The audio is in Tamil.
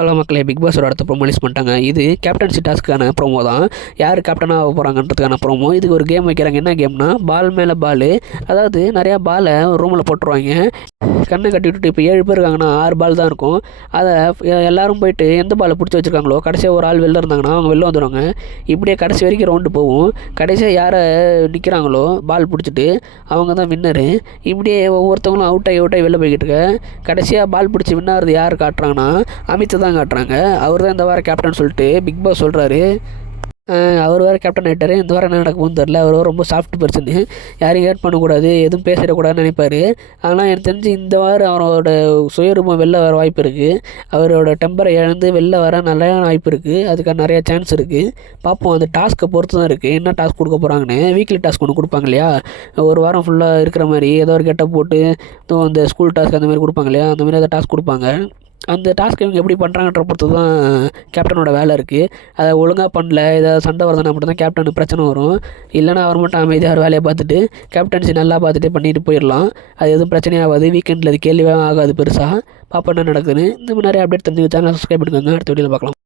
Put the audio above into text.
ஹலோ மக்களே பிக் பாஸோட அடுத்த ப்ரோமோ ரிலீஸ் பண்ணிட்டாங்க. இது கேப்டன்சி டாஸ்க்கான ப்ரோமோ தான். யார் கேப்டனாக போகிறாங்கன்றதுக்கான ப்ரோமோ இதுக்கு ஒரு கேம் வைக்கிறாங்க. என்ன கேம்னா பால் மேலே பால் அதாவது நிறையா பாலை ரூமில் போட்டுருவாங்க. கண்ணை கட்டி விட்டுட்டு இப்போ ஏழு பேர் இருக்காங்கன்னா ஆறு பால் தான் இருக்கும். அதை எல்லோரும் போயிட்டு எந்த பாலை பிடிச்சி வச்சிருக்காங்களோ கடைசியாக ஒரு ஆள் வெளில இருந்தாங்கன்னா அவங்க வெளில வந்துடுவாங்க இப்படியே கடைசி வரைக்கும் ரவுண்டு போகும். கடைசியாக யாரை நிற்கிறாங்களோ பால் பிடிச்சிட்டு அவங்க தான் வின்னரு இப்படியே ஒவ்வொருத்தவங்களும் அவுட் ஆகி அவுட் ஆகி வெளில போய்கிட்டு இருக்க. கடைசியாக பால் பிடிச்சி வின்னாகிறது யார் காட்டுறாங்கன்னா அமித் தான் காட்டுறாங்க. அவர் தான் இந்த வாரம் கேப்டன் சொல்லிட்டு பிக் பாஸ் சொல்கிறாரு அவர் வேறு கேப்டன் ஆகிட்டார் இந்த வாரம் என்ன நடக்க போகுதுன்னு தெரில அவர் ரொம்ப சாஃப்ட் பர்சனு யாரையும் ஹேட் பண்ணக்கூடாது எதுவும் பேசிடக்கூடாதுன்னு நினைப்பார். ஆனால் எனக்கு தெரிஞ்சு இந்த வாரம் அவரோட சுயரூபம் வெளில வர வாய்ப்பு இருக்குது அவரோட டெம்பரை இழந்து வெளில வர நிறையா வாய்ப்பு இருக்குது அதுக்கான நிறையா சான்ஸ் இருக்குது பார்ப்போம். அந்த டாஸ்க்கை பொறுத்து தான் இருக்குது என்ன டாஸ்க் கொடுக்க போகிறாங்கன்னு வீக்லி டாஸ்க் ஒன்று கொடுப்பாங்க இல்லையா? ஒரு வாரம் ஃபுல்லாக இருக்கிற மாதிரி ஏதோ ஒரு கெட்டப் போட்டு இதோ அந்த ஸ்கூல் டாஸ்க் அந்த மாதிரி கொடுப்பாங்க இல்லையா? அந்த மாதிரி அதை டாஸ்க் கொடுப்பாங்க. அந்த டாஸ்க் இவங்க எப்படி பண்ணுறாங்கன்ற பொறுத்து தான் கேப்டனோட வேலை இருக்குது அதை ஒழுங்காக பண்ணல ஏதாவது சண்டை வருதுன்னா மட்டும்தான் கேப்டனுக்கு பிரச்சனை வரும். இல்லைனா அவர் மட்டும் அமைதியாக அவர் வேலையை பார்த்துட்டு கேப்டன்சி நல்லா பார்த்துட்டு பண்ணிட்டு போயிடலாம். அது எதுவும் பிரச்சனையாகாது வீக்கெண்டில் அது கேள்வியாக ஆகாது பெருசாக பாப்பா என்ன நடக்குதுன்னு. இந்த மாதிரி நிறைய அப்டேட் தெரிஞ்சு சேனல் சப்ஸ்கிரைப் பண்ணுங்க அடுத்த வீடியோவில் பார்க்கலாம்.